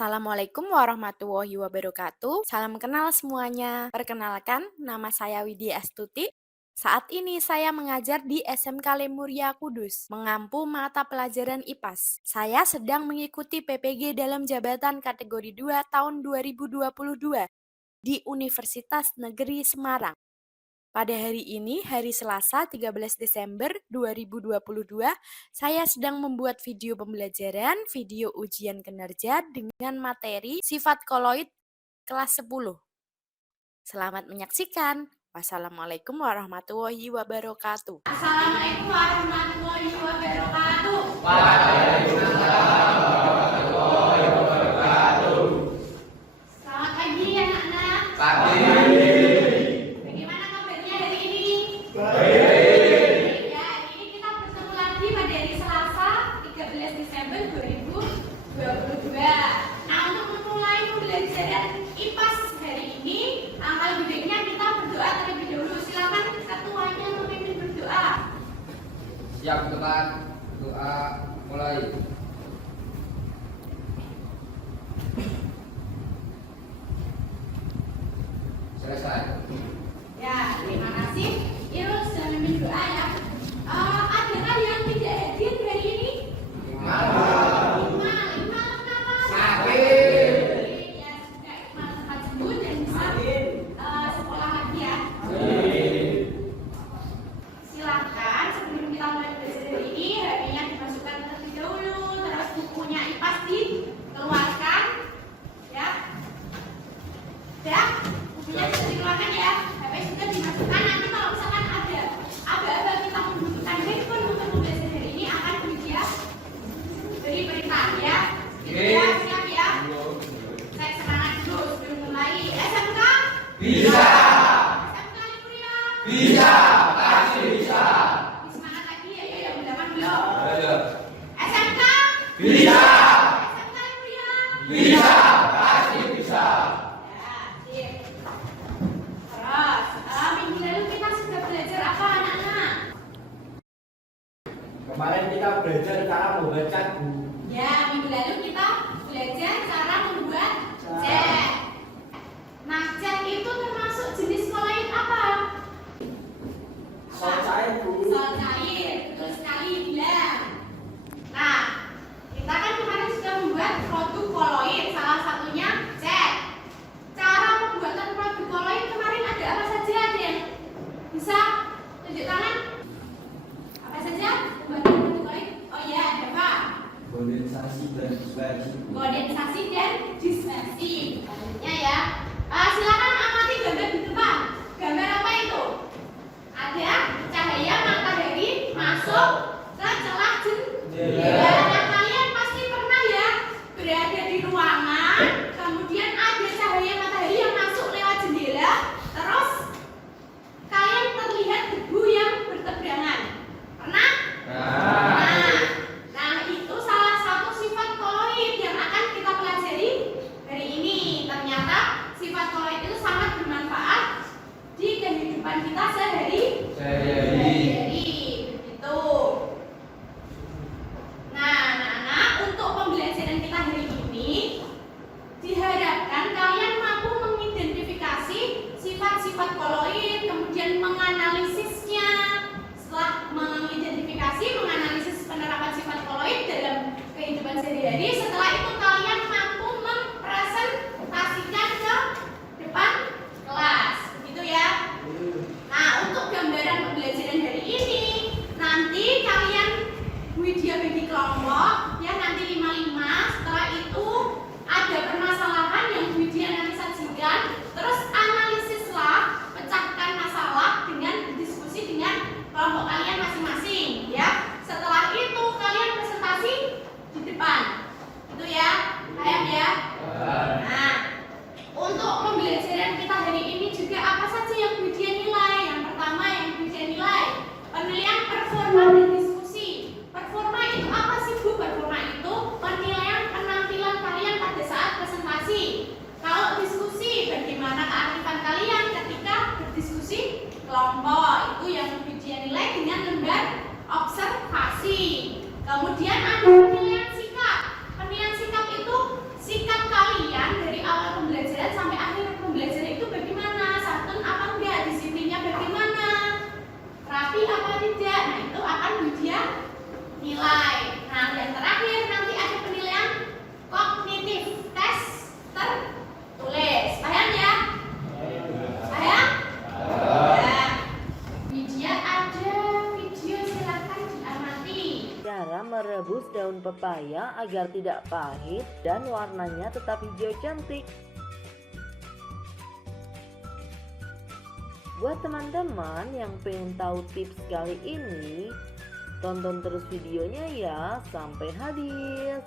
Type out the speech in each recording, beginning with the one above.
Assalamualaikum warahmatullahi wabarakatuh. Salam kenal semuanya. Perkenalkan, nama saya Widya Astuti. Saat ini saya mengajar di SMK Lemuria Kudus, mengampu mata pelajaran IPAS. Saya sedang mengikuti PPG dalam jabatan kategori 2 tahun 2022 di Universitas Negeri Semarang. Pada hari ini, hari Selasa 13 Desember 2022, saya sedang membuat video pembelajaran, video ujian kinerja dengan materi sifat koloid kelas 10. Selamat menyaksikan. Wassalamualaikum warahmatullahi wabarakatuh. Assalamualaikum warahmatullahi wabarakatuh. Waalaikumsalam warahmatullahi wabarakatuh. Selamat pagi anak-anak. Pagi. Bagaimana kabarnya hari ini? Baik. Ya, hari ini kita bertemu lagi pada hari Selasa 13 Desember 2022. Nah, untuk memulai pembelajaran IPAS hari ini, lebih baiknya kita berdoa terlebih dahulu. Silakan ketuanya memimpin berdoa. Siap teman, doa mulai. Selesai. Ya, terima kasih. Irul sudah memimpin doa ya. Adakah yang tidak hadir hari ini? Lima kenapa? Sakit. Ya, sudah Iqmal cepat sembuh dan bisa sekolah lagi ya. Silakan sebelum kita mulai belajar hari ini, HP-nya dimasukkan terlebih dahulu, terus bukunya IPAS dikeluarkan, ya. Bukunya sudah dikeluarkan ya. HP sudah dimasukkan. Nanti kalau misalkan ada aba-aba kita membutuhkan handphone untuk belajar hari ini, akan Widya beri perintah ya. Widya siap ya. Saya semangat dulu sebelum mulai. SMK Bisa. SMK Lemuria Bisa. Pasti bisa. semangat lagi ya, yang mendapat belum. Ayo. SMK Bisa. SMK Lemuria. Bisa. Pasti bisa. Ya, sip. Terus, minggu lalu kita sudah belajar apa anak-anak? Kemarin kita belajar cara membaca buku. Ya, minggu lalu kita belajar cara membuat cek. Nah, cek itu termasuk jenis koloid apa? Sol cair, Bu. Sol cair, betul sekali bilang. Nah, kita kan kemarin sudah membuat produk koloid, salah satunya cek. Cara pembuatan produk koloid kemarin ada apa saja? Ada yang bisa tunjuk tangan? Apa saja pembuatan produk koloid? Oh iya, ada apa? Kondensasi dan dispersi. Kondensasi dan dispersi. Selanjutnya ya. Silakan amati gambar di depan. Gambar apa itu? Ada cahaya matahari masuk ke celah jendela. Nah, kalian pasti pernah ya berada di ruangan, kemudian ada cahaya matahari yang masuk lewat jendela, terus kalian terlihat debu yang bertebarangan. Pernah? Nah, itu salah satu sifat koloid yang akan kita pelajari hari ini. Ternyata sifat koloid itu sangat bermanfaat di kehidupan kita sehari-hari. Sehari-hari. Begitu. Nah, pepaya agar tidak pahit dan warnanya tetap hijau cantik. Buat teman-teman yang pengen tahu tips kali ini, tonton terus videonya ya sampai habis.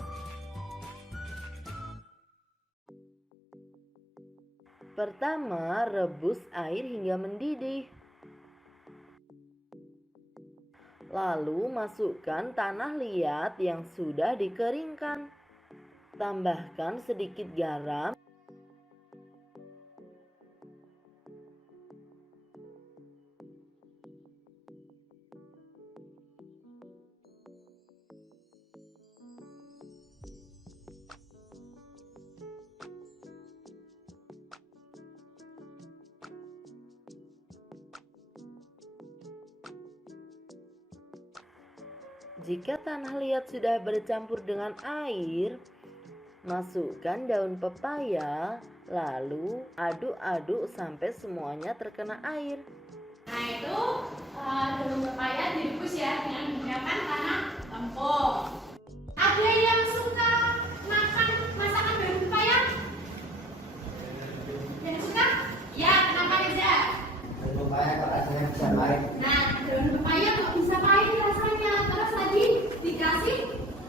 Pertama, rebus air hingga mendidih. Lalu masukkan tanah liat yang sudah dikeringkan. Tambahkan sedikit garam. Jika tanah liat sudah bercampur dengan air, masukkan daun pepaya, lalu aduk-aduk sampai semuanya terkena air. Nah itu daun pepaya direbus ya dengan menggunakan tanah lempung. Ada yang suka makan masakan daun pepaya? Yang suka? Ya, kenapa Reza? Dan pepaya kok rasanya bisa baik. Nah, daun pepaya kok bisa pahit rasanya. Terus tadi dikasih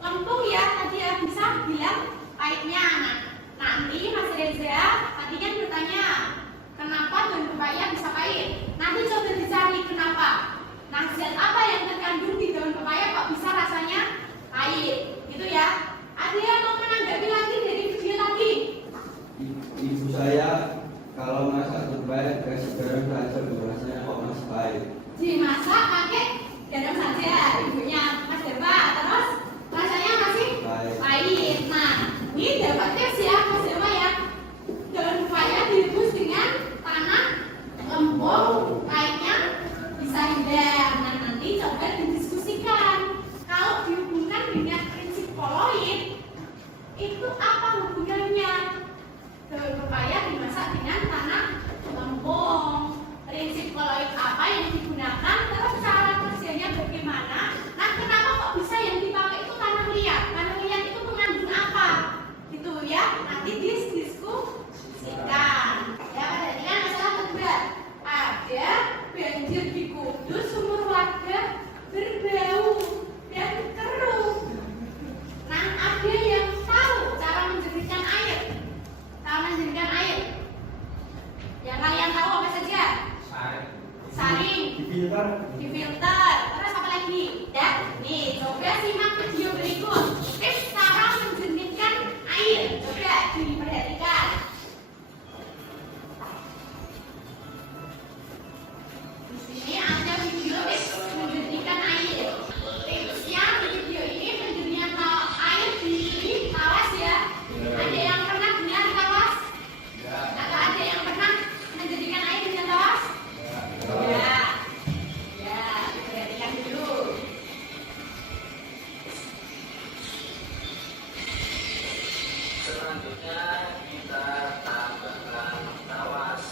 lempung ya, tadi ya bisa bilang pahitnya. Nah, nanti Mas Reza tadi kan bertanya, kenapa daun pepaya bisa pahit? Nanti coba dicari kenapa. Nah, zat apa yang terkandung di daun pepaya kok bisa rasanya pahit? Gitu ya. Ada yang mau menanggapi lagi dari video tadi? Ibu saya kalau masak pepaya kasih garam saja rasanya kok masih pahit. Dimasak pakai garam saja ibunya Mas Dewa, terus rasanya masih pahit. Nah, ini dapat tips ya Mas Dewa ya. Daun pepaya direbus dengan tanah lempung, pahitnya bisa hilang. Nah, nanti coba didiskusikan. Kalau dihubungkan dengan prinsip koloid, itu apa hubungannya? Daun pepaya dimasak dengan tanah lempung. Prinsip koloid apa yang digunakan, terus cara kerjanya bagaimana? Nah, kenapa kok bisa yang dipakai itu tanah liat? Tanah liat itu mengandung apa? Gitu ya, nanti diskusikan. Ya, perhatikan masalah kedua. Ada banjir di Kudus, sumur warga berbau dan keruh. Nah, ada yang tahu cara menjernihkan air? Cara menjernihkan air? Yang kalian tahu apa saja? Saring, difilter, terus apa lagi? Dan nih, coba simak video berikut. Tips cara menjernihkan air. Coba diperhatikan. Di sini ada video tips menjernihkan air. Tipsnya di video ini penjernihan air di tawas ya. Ada yang pernah dengar tawas? Atau ada yang pernah menjernihkan air dengan tawas? Ya, ya, perhatikan dulu. Selanjutnya kita tambahkan tawas.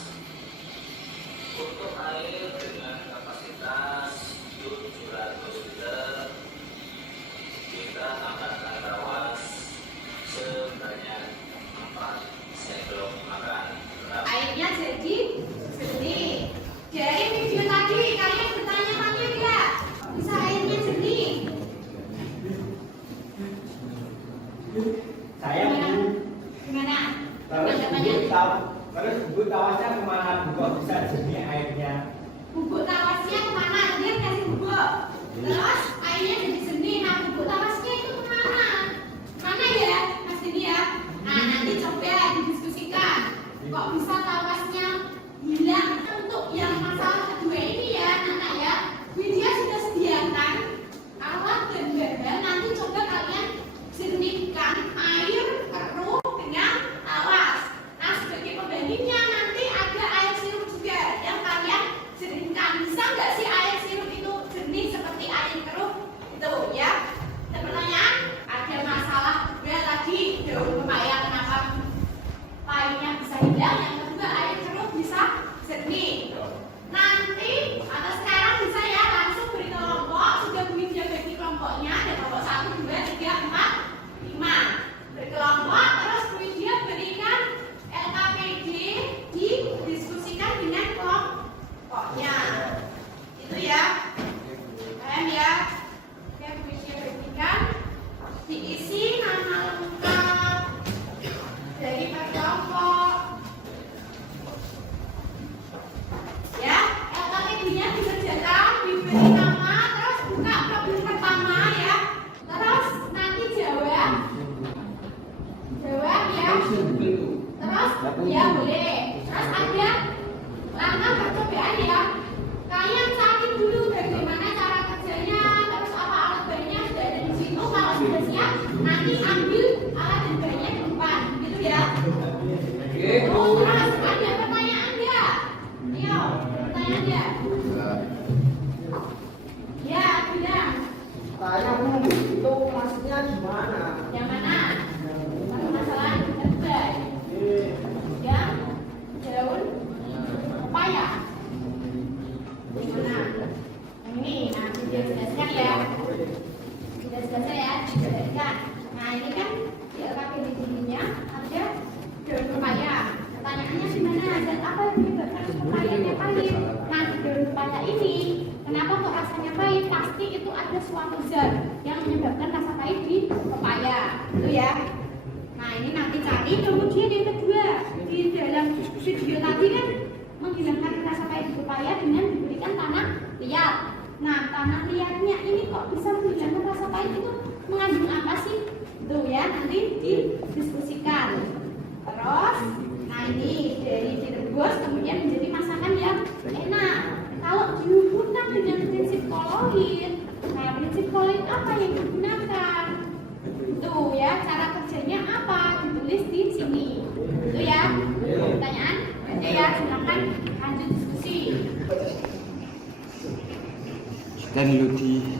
Untuk air dengan kapasitas 700 liter, kita tambahkan tawas sebanyak 4 sendok makan. Airnya jadi jernih. Dari video tadi kalian bertanya-tanya nggak? Bisa airnya jernih? Saya Bu. Gimana? Terus Tanggapannya? Bu tahu. Terus Bu tawasnya kemana Bu kok bisa jernih airnya? Bubuk tawasnya kemana? Dia kasih bubuk. Terus airnya jadi jernih. Nah, bubuk tawasnya itu kemana? Mana ya, Mas Dini ya? Nah, nanti coba didiskusikan. Kok bisa tawasnya hilang? Untuk yang masalah kedua ini ya, anak ya, Widya sudah sediakan alat dan bahan. Nanti coba kalian jernihkan air keruh dengan tawas. Nah, sebagai pembandingnya nanti ada air sirup juga yang kalian jernihkan. Bisa nggak sih air sirup itu jernih seperti air keruh? Itu ya. Ada pertanyaan? Ada masalah juga tadi daun pepaya kenapa pahitnya bisa hilang? Yang kedua air keruh bisa jernih. Nanti atau sekarang bisa ya langsung beri kelompok. Sudah bagi kelompoknya ada kelompok 1, 2, 3, 4. Iya boleh. Terus ada langkah percobaan ya. Kalian cari dulu bagaimana cara kerjanya, terus apa alat bahannya sudah ada di situ. Kalau sudah siap, nanti ambil alat dan bahannya ke depan, gitu ya. Terus ada pertanyaan nggak? Ayo, pertanyaan ya. Ya, tidak. Tanya Bu, itu maksudnya gimana? Yang mana? Masalah terbaik. Yang daun pepaya. Gimana? Yang ini, nah dijelaskan ya. Dijelaskan ya, dijelaskan. Nah ini kan di LKP di sininya ada daun pepaya. Pertanyaannya gimana? Dan apa yang menyebabkan pepayanya pahit? Nah daun pepaya ini kenapa kok rasanya pahit? Pasti itu ada suatu zat yang menyebabkan rasa pahit di pepaya. Itu ya. Nah ini nanti cari. Kemudian yang kedua, di dalam video tadi kan menghilangkan rasa pahit di pepaya dengan diberikan tanah liat. Nah tanah liatnya ini kok bisa menghilangkan rasa pahit itu mengandung apa sih? Tuh ya nanti didiskusikan. Terus, nah ini dari direbus kemudian menjadi masakan yang enak. Kalau dihubungkan dengan prinsip koloid, nah prinsip koloid apa yang digunakan? Tuh ya, cara kerjanya apa? Ditulis di sini. Itu ya. Pertanyaan? Ada ya, silakan lanjut diskusi. Dan Ludi.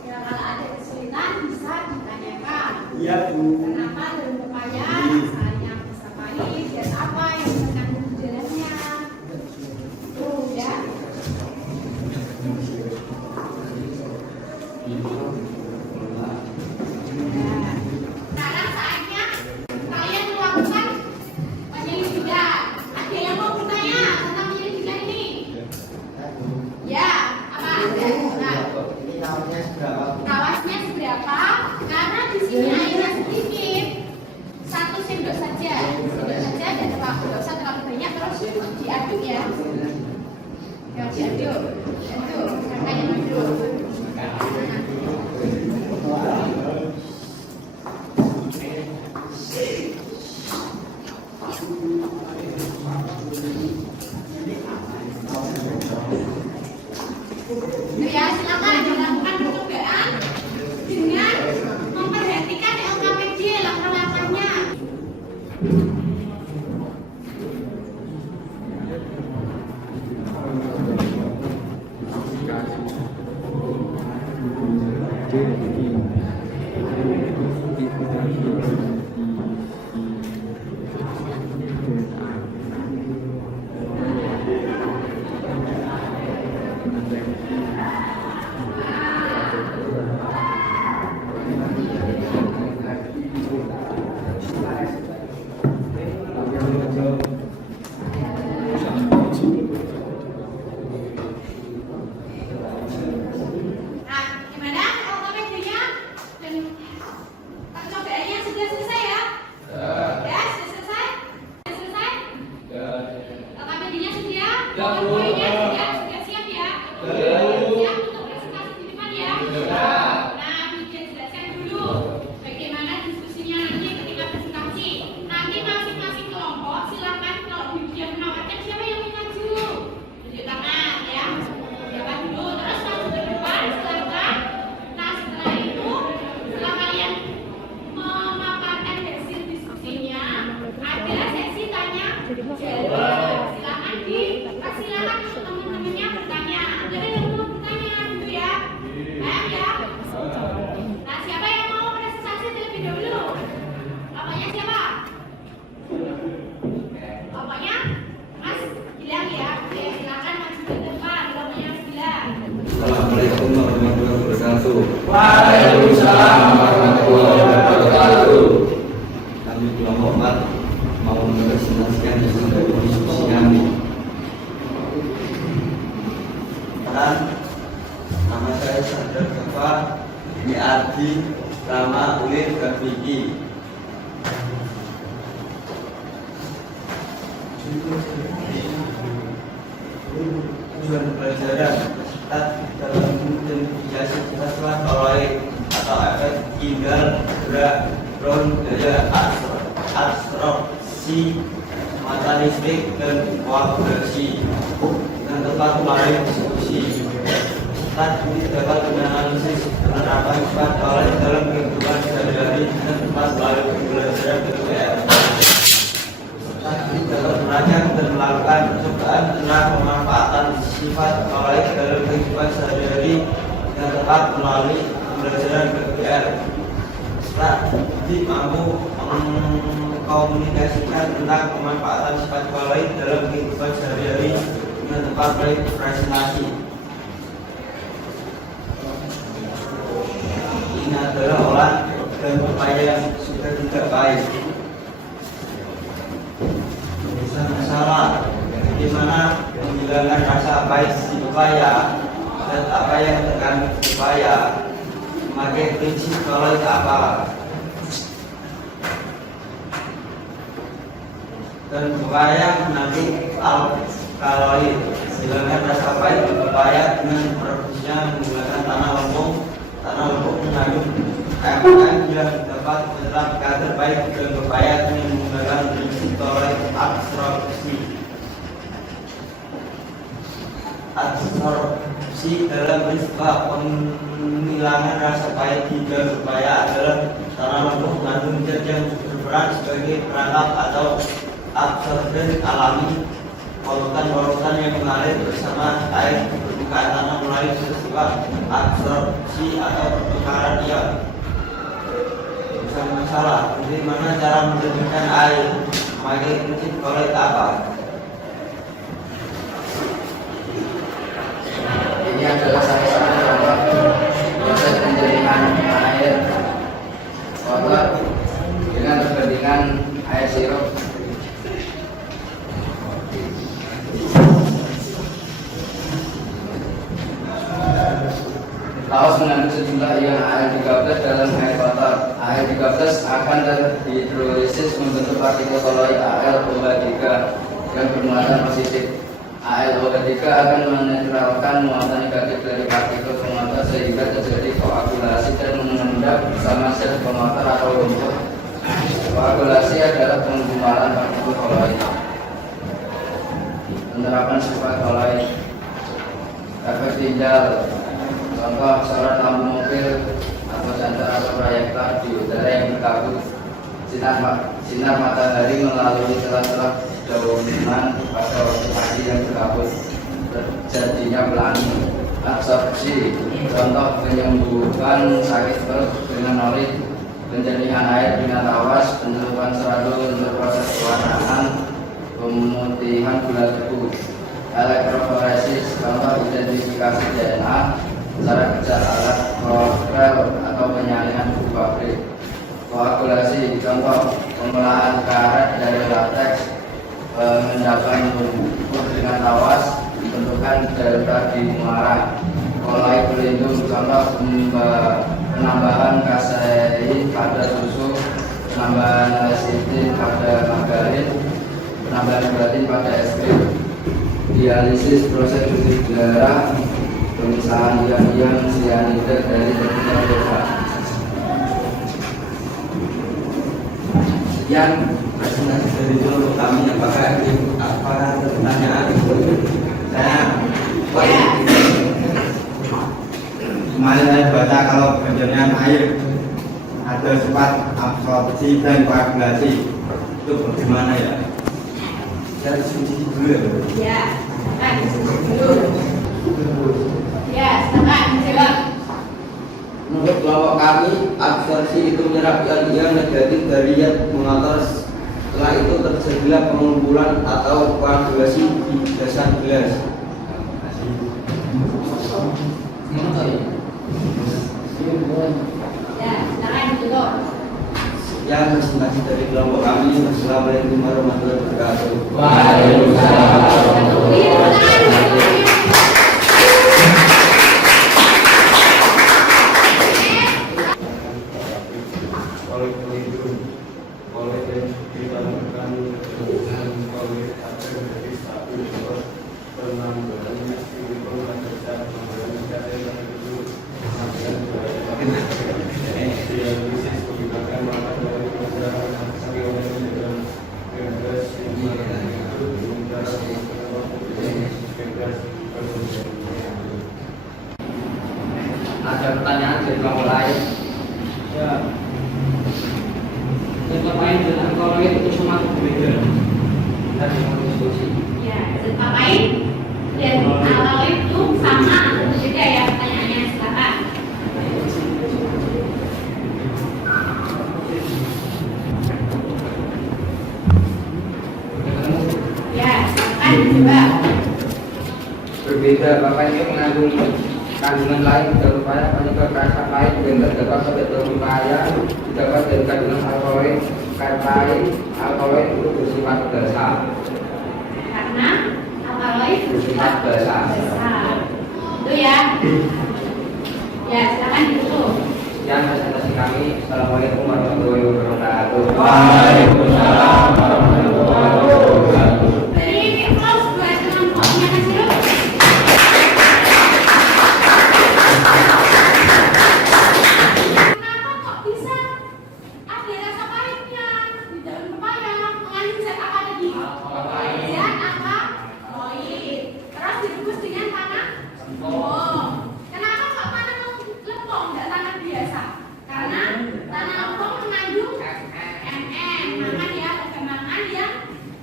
Ya kalau ada kesulitan bisa ditanyakan. Iya Bu. Kenapa daun pepaya rasanya bisa pahit? Dan apa yang terkandung di dalamnya? Tuh ya. Nah, sekarang saatnya kalian melakukan penyelidikan. Ada yang mau bertanya tentang penyelidikan ini? Ya, apa ada? Nah, Ini tahunnya seberapa Bu? kawasnya seberapa? Karena di sini airnya sedikit, 1 sendok saja, dan nggak usah terlalu banyak terus diaduk ya. Ya diaduk, kakaknya aduk. Ya silakan dilakukan percobaan dengan memperhatikan LKPD langkah-langkahnya. warahmatullahi wabarakatuh. Waalaikumsalam warahmatullahi wabarakatuh. Kami kelompok 4 mau mempresentasikan hasil dari diskusi kami. Nama saya Sandra Java, ini Ardi, Rama, Ulil, dan Vicky. Tujuan pelajaran kita dalam identifikasi kita telah oleh atau efek tinggal gerak drone daya absorpsi mata listrik dan koagulasi dengan tepat melalui diskusi. Ini dapat menganalisis penerapan sifat oleh dalam kehidupan sehari-hari dengan tepat melalui pembelajaran PPR. Ini dapat merancang dan melakukan percobaan tentang pemanfaatan sifat oleh dalam kehidupan sehari-hari dengan tepat melalui pembelajaran PPR. Strategi mampu mengkomunikasikan tentang pemanfaatan sifat oleh dalam kehidupan sehari-hari dengan tepat melalui presentasi. Ini adalah olah dan upaya yang sudah tidak baik. Bisa masalah bagaimana menghilangkan rasa baik di upaya dan apa yang terkandung di upaya, memakai prinsip kalau itu apa, dan upaya nanti alkaloid menghilangkan rasa baik di upaya dengan produksinya menggunakan tanah lempung mengandung KMKM yang dapat menyerap kadar baik dan berbahaya dengan menggunakan prinsip toleransi absorpsi dalam peristiwa penghilangan rasa baik dan berbahaya adalah tanah lempung mengandung zat yang berperan sebagai perangkap atau absorben alami polutan yang mengalir bersama air permukaan tanah melalui peristiwa absorpsi atau pertukaran ion. Bukan masalah, bagaimana cara menurunkan air memakai prinsip Pareto apa? Ini adalah salah satu contoh proses penjernihkan air kotor dengan perbandingan air sirup. Paus mengandung sejumlah ion AL13 dalam air kotor. AL13 akan terhidrolisis membentuk partikel koloid AlO3 yang bermuatan positif. AlO3 akan menetralkan muatan negatif dari partikel pemotor sehingga terjadi koagulasi dan mengendap bersama sel pemotor atau lumpur. Koagulasi adalah penggumpalan partikel koloid. Penerapan sifat koloid. Efek tinggal. Contoh sorot lampu mobil atau senter atau proyektor di udara yang berkabut. Sinar matahari melalui celah-celah daunan pada waktu pagi yang berkabut. Terjadinya pelangi. Absorpsi. Contoh penyembuhan sakit perut dengan norit, penjernihan air dengan tawas, penyelundupan seradu untuk proses pewarnaan, pemutihan gula tebu. Elektroforesis. Contoh identifikasi DNA, cara kerja alat krovel atau penyaringan buku pabrik. Koagulasi, contoh pengolahan karet dari lateks, pengendapan lumpur dengan tawas, pembentukan delta di muara. Koloid pelindung, contoh penambahan kasein pada susu, penambahan lecitin pada margarin, penambahan gelatin pada es krim. Dialisis, proses cuci darah, pemisahan ion-ion sianida dari terpindah beta. Sekian presentasi dari dulu kami. Apakah ada pertanyaan? Kemarin saya baca kalau penjernihan air ada sifat absorpsi dan koagulasi. Itu bagaimana ya? Saya diskusi dulu ya. Ya, diskusi dulu. Ya, silakan dijawab. Menurut kelompok kami, absorpsi itu menyerap ion-ion negatif dari zat mengotor. Setelah itu terjadilah pengumpulan atau koagulasi di dasar gelas. Ya, silakan ditutup. Sekian presentasi dari kelompok kami. Assalamualaikum warahmatullahi wabarakatuh. Oleh pelindung, oleh ditanamkan Tuhan, oleh ada dari satu penambahannya itu ada penambahan itu yang bisa menggunakan mata dari masyarakat sebagai dalam bebas Ada pertanyaan dari kelompok lain? Ya. Yang terkait dengan koloid itu cuma berbeda. Kita mau diskusi. Ya, terkait dan kalau itu sama atau berbeda ya pertanyaannya, silakan. Ya, silakan coba. Berbeda, Bapak ini mengandung kandungan lain dalam upaya penyebab rasa pahit dan terdapat pada dalam upaya didapat dari kandungan alkaloid. Pahit alkaloid itu bersifat basah. Karena alkaloid Bersifat basah. besar. Itu ya. Ya, silakan ditutup. Sekian presentasi kami. Assalamualaikum warahmatullahi wabarakatuh. Waalaikumsalam warahmatullahi wabarakatuh. Jadi, close buat kelompoknya kasih yuk. Kenapa kok bisa ada rasa pahitnya di daun pepaya? Mengandung zat apa tadi? Zat alkaloid. Terus direbus dengan tanah lempung. Kenapa kok tanah lempung, nggak tanah biasa? Karena tanah lempung mengandung NN, mangan ya, mangan yang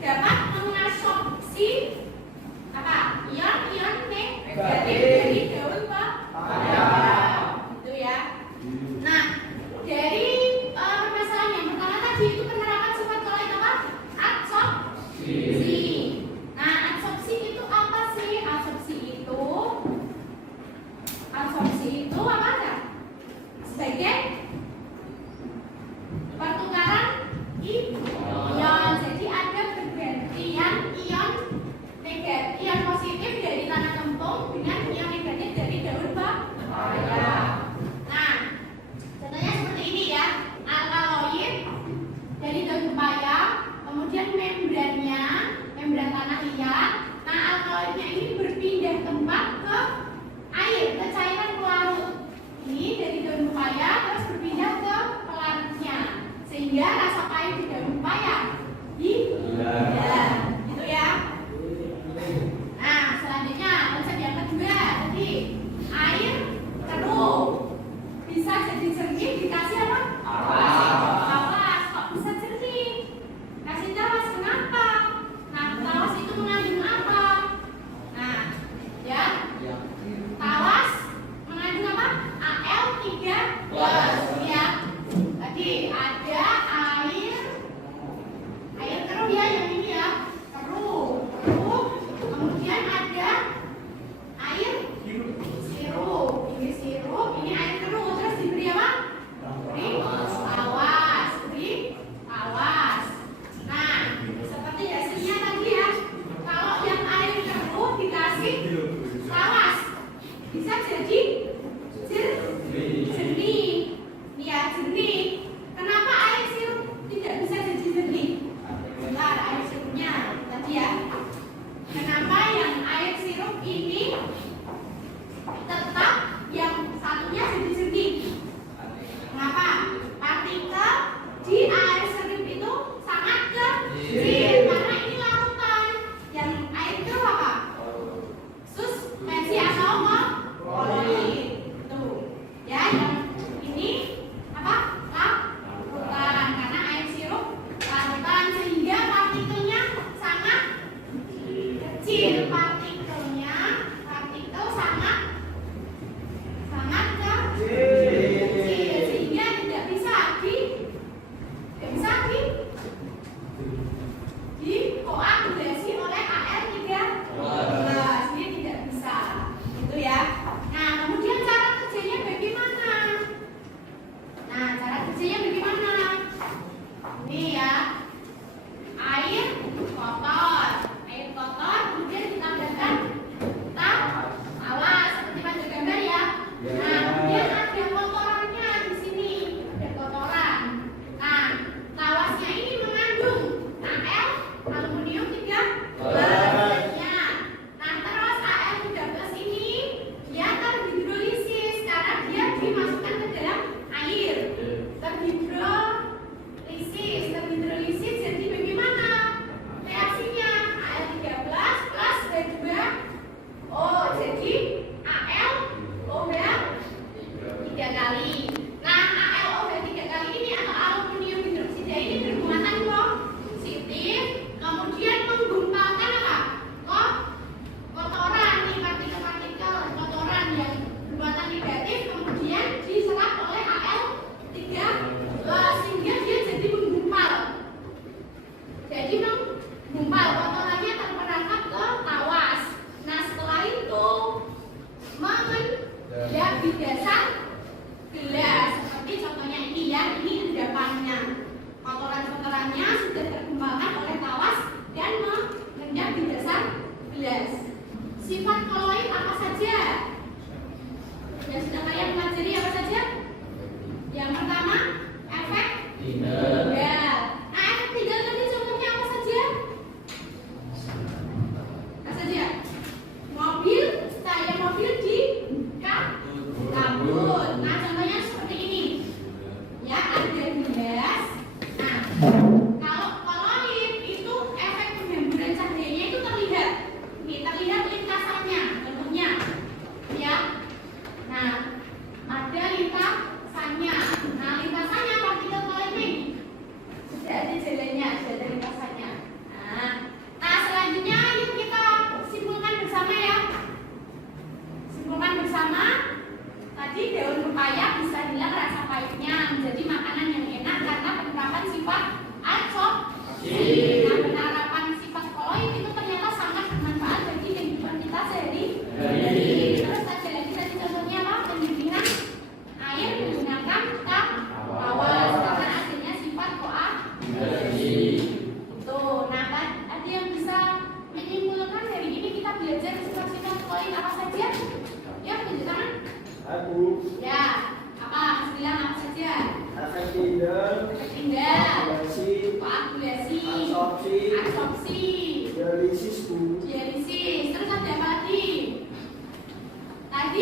dapat mengabsorpsi apa? Ion-ion negatif dari daun pepaya. Gitu ya. Nah, dari permasalahan yang pertama tadi itu penerapan sifat koloid apa? Adsorpsi. Nah, adsorpsi itu apa sih? Adsorpsi itu apa enggak? Sebagai pertukaran ion. Jadi ada pergantian ion negatif, ion positif dari tanah lempung dengan ion negatif dari daun pepaya. Nah, contohnya seperti ini ya, alkaloid dari daun pepaya, kemudian membran tanah liat. Nah, alkaloidnya ini berpindah tempat ke air, ke cairan pelarut. Ini dari daun pepaya terus berpindah ke pelarutnya, sehingga rasa pahit di daun pepaya ya, gitu ya. Nah, selanjutnya konsep yang kedua tadi air keruh bisa jadi jernih dikasih apa? Tawas. Kok bisa jernih? Kasih tawas kenapa? Nah, tawas itu mengandung apa? Nah, ya. Tawas mengandung apa? Al3+ ya. Tadi ada air keruh ya, yang ini ya. Ini ya, air kotor. Air kotor kemudian ditambahkan tawas seperti pada gambar ya. Nah, kemudian ada kotorannya di sini. Ada kotoran. Nah, tawasnya ini mengandung Al aluminium 13. Nah, terus Al13 ini dia terhidrolisis karena dia dimasukkan ke dalam air. Terhidrolisis jadi bagaimana reaksinya? Al13 plus H2O jadi AlOH 3 kali. Nah, AlOH 3 kali ini atau aluminium hidroksida ini bermuatan positif, kemudian menggumpalkan apa? Kotoran nih, partikel-partikel kotoran yang bermuatan negatif kemudian diserap oleh Al13 sehingga dia jadi menggumpal. Jadi menggumpal kotorannya terperangkap ke tawas. Nah, setelah itu mengendap di dasar gelas seperti contohnya ini ya, ini endapannya. Kotoran-kotorannya sudah tergumpalkan oleh tawas dan mengendap di dasar gelas. Sifat koloid apa saja? Yang sudah kalian pelajari apa saja? Yang pertama, efek tinggal. Nah, efek tinggal tadi contohnya apa saja? Apa saja? Mobil, cahaya mobil di kabut. Nah, contohnya seperti ini. Ya, ada gelas. Nah, kalau koloid itu efek penghamburan cahayanya itu terlihat. Ini terlihat lintasannya. Contohnya, ya. Nah, ada lintasannya. Nah, lintasannya partikel koloid ini sudah ada jalannya, sudah ada lintasannya. Nah, selanjutnya yuk kita simpulkan bersama ya. Simpulkan bersama. Tadi daun pepaya bisa hilang rasa pahitnya menjadi makanan yang enak karena penerapan sifat adsorpsi. Nah, penerapan sifat koloid itu ternyata sangat bermanfaat bagi kehidupan kita sehari-hari. Terus ada lagi tadi contohnya apa? Pendinginan air menggunakan tawas karena adanya sifat koagulasi. Tuh, nah ada yang bisa menyimpulkan hari ini kita belajar sifat-sifat koloid apa saja? Ya, tunjuk tangan. Aku Ya, apa? Mas bilang apa saja? efek tinggal, Efek tinggal, koagulasi, koagulasi, absorpsi, dialisis, dialisis. Terus ada apa lagi? Tadi